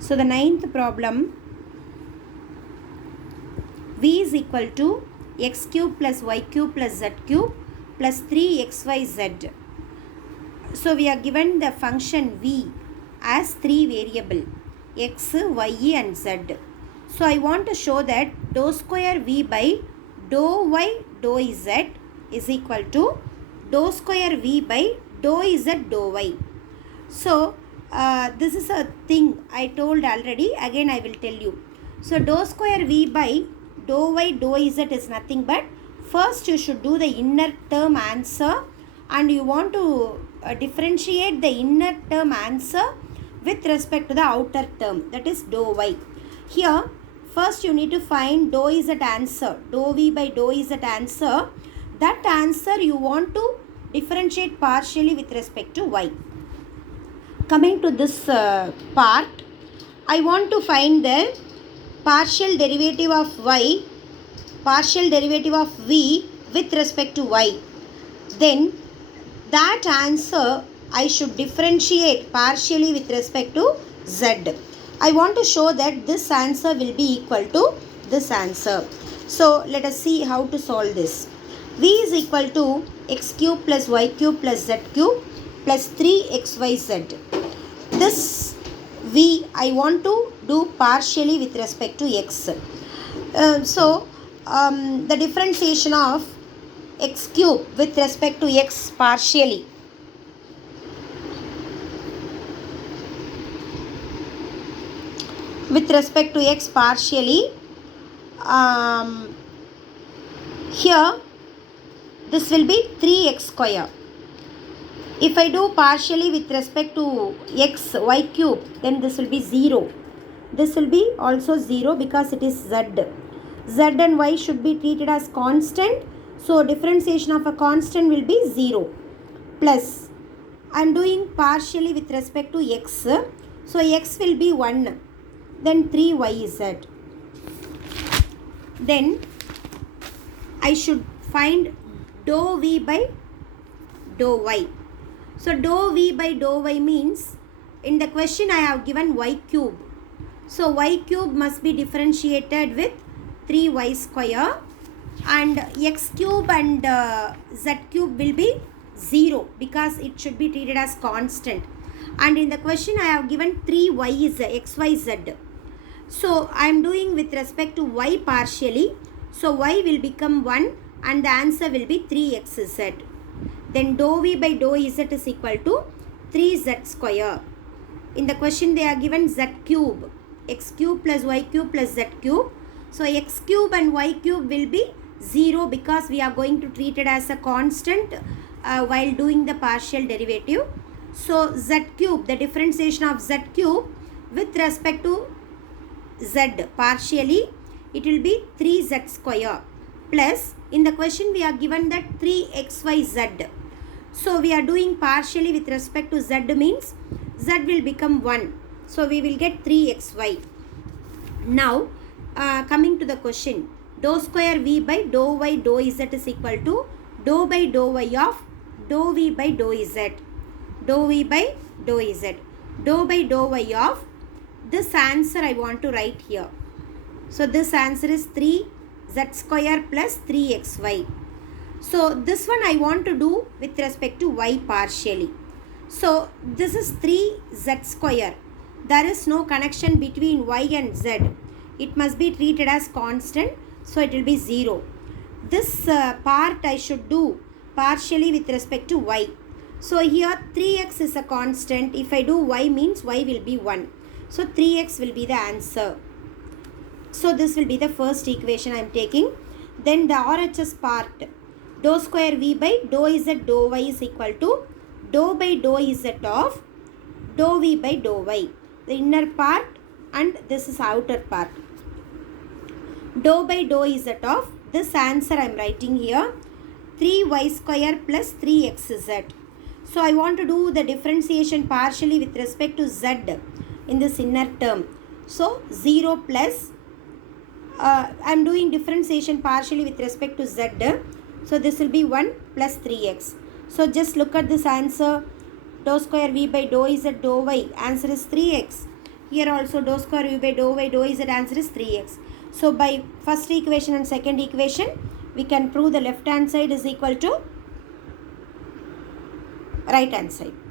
So the ninth problem, v is equal to x cube plus y cube plus z cube plus 3xyz. So we are given the function v as 3 variable x, y and z. So I want to show that dou square v by dou y dou z is equal to dou square v by dou z dou y. So this is a thing I told already, again I will tell you. So dou square v by dou y dou z is nothing but, first you should do the inner term answer and you want to differentiate the inner term answer with respect to the outer term, that is dou y. Here first you need to find dou z answer, dou v by dou z answer. That answer you want to differentiate partially with respect to y. Coming to this part, I want to find the partial derivative of y, partial derivative of v with respect to y. Then that answer I should differentiate partially with respect to z. I want to show that this answer will be equal to this answer. So let us see how to solve this. V is equal to x cube plus y cube plus z cube plus 3xyz. This v I want to do partially with respect to x. The differentiation of x cube with respect to x partially. With respect to x partially, here this will be 3x square. If I do partially with respect to x y cube, then this will be 0. This will be also 0 because it is z. Z and y should be treated as constant. So differentiation of a constant will be 0. Plus I am doing partially with respect to x. So x will be 1. Then 3yz. Then I should find dou v by dou y. So dou v by dou y means, in the question I have given y cube. So y cube must be differentiated with 3y square, and x cube and z cube will be 0 because it should be treated as constant. And in the question I have given 3y is xyz. So I am doing with respect to y partially. So y will become 1 and the answer will be 3xz. Then dou v by dou z is equal to 3z square. In the question they are given z cube, x cube plus y cube plus z cube. So x cube and y cube will be 0 because we are going to treat it as a constant while doing the partial derivative. So z cube, the differentiation of z cube with respect to z partially, it will be 3z square. Plus in the question we are given that 3xyz. So we are doing partially with respect to z means z will become 1. So we will get 3xy. Now coming to the question, dou square v by dou y dou z is equal to dou by dou y of dou v by dou z. Dou v by dou z. Dou by dou y of this answer I want to write here. So this answer is 3z square plus 3xy. So this one I want to do with respect to y partially. So this is 3z square. There is no connection between y and z. It must be treated as constant. So it will be 0. This part I should do partially with respect to y. So here 3x is a constant. If I do y means y will be 1. So 3x will be the answer. So this will be the first equation I am taking. Then the RHS part, dou square v by dou z dou y is equal to dou by dou z of dou v by dou y. The inner part and this is outer part. Dou by dou z of this answer I am writing here, 3y square plus 3xz. So I want to do the differentiation partially with respect to z in this inner term. So 0 plus I am doing differentiation partially with respect to z. So this will be 1 plus 3x. So just look at this answer. Dou square v by dou z dou y. Answer is 3x. Here also dou square v by dou y, dou z answer is 3x. So by first equation and second equation, we can prove the left hand side is equal to right hand side.